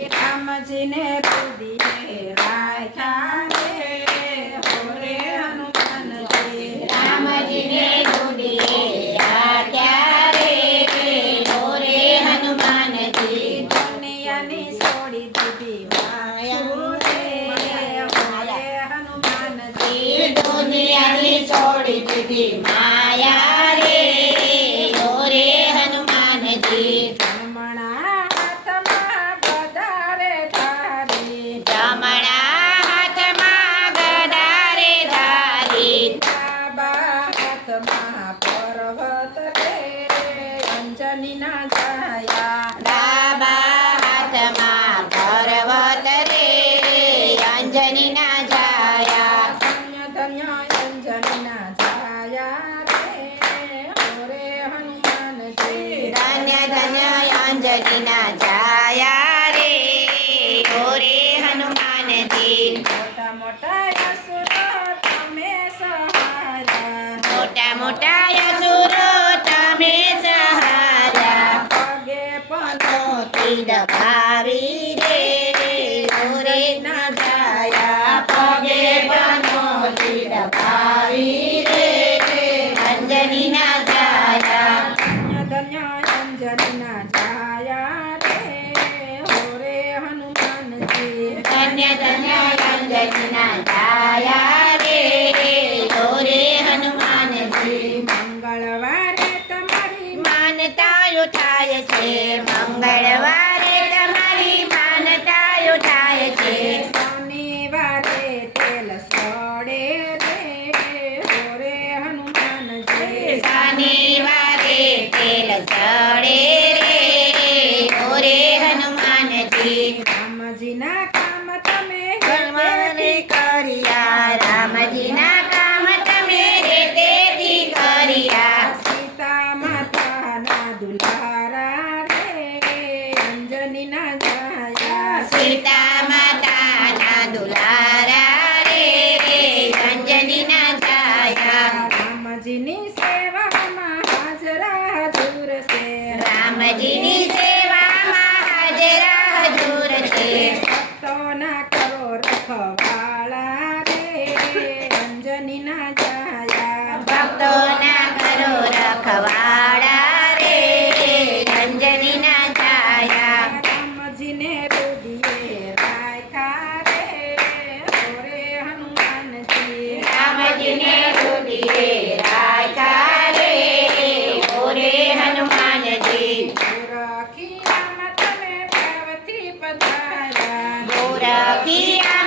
रामजी ने રુદીએ રાખ્યા રે હોરે હનુમાન જી રામજી ને રુદીએ રાખ્યા રે હોરે હનુમાનજી દુનિયાની છોડી દીધી માયા રે હોરે હનુમાનજી દુનિયાની છોડી દીધી માયા રે હોરે હનુમાનજી ડાબા હાથમાં પર્વત રે અંજનીના છાયા ધન્ય અંજનીના છાયા રે હોરે હનુમાનજી ધન્ય ધન્ય અંજનીના છાયા રે હોરે હનુમાનજી મોટા મોટા અસુરો તમે સહારા મોટા મોટા અસુરો તમે સહારા પગે દબાવી રે હોરે ના છાયા પગે પનોતી દબાવી રે અંજનીના છાયા ધન્ય અંજનીના છાયા રે હોરે હનુમાનજી ધન્ય ધન્ય અંજનીના છાયા રે હોરે હનુમાનજી મંગળવારે તમારી માનતાઓ થાય છે મંગળવારે તમારી માનતાઓ થાય છે શનિવારે તેલ સડે રે હોરે હનુમાનજી શનિવારે તેલ ચડે રે હોરે હનુમાનજી રામજીના કામ તમે કર્મને કર્યા રામજીના કામ તમે રેતેથી કર્યા સીતા માતાના દુલારા રે અંજનીના છાયા સીતા માતાના દુલારા રે અંજનીના છાયા રામજીની સેવામાં હાજરા હજુર છે રામજીની સેવામાં હાજરા હજુર છે ભક્તોના કરો રખવાળા રે અંજનીના છાયા ભક્તોના કરો રખવાળા રે અંજનીના છાયા રામજીને રુદીએ રાખ્યા રે હોરે હનુમાનજી રામજીને રુદીએ રાખ્યા રે હોરે હનુમાનજી રખિયામાં તમે ભાવથી પધાર્યા ગોરખિયા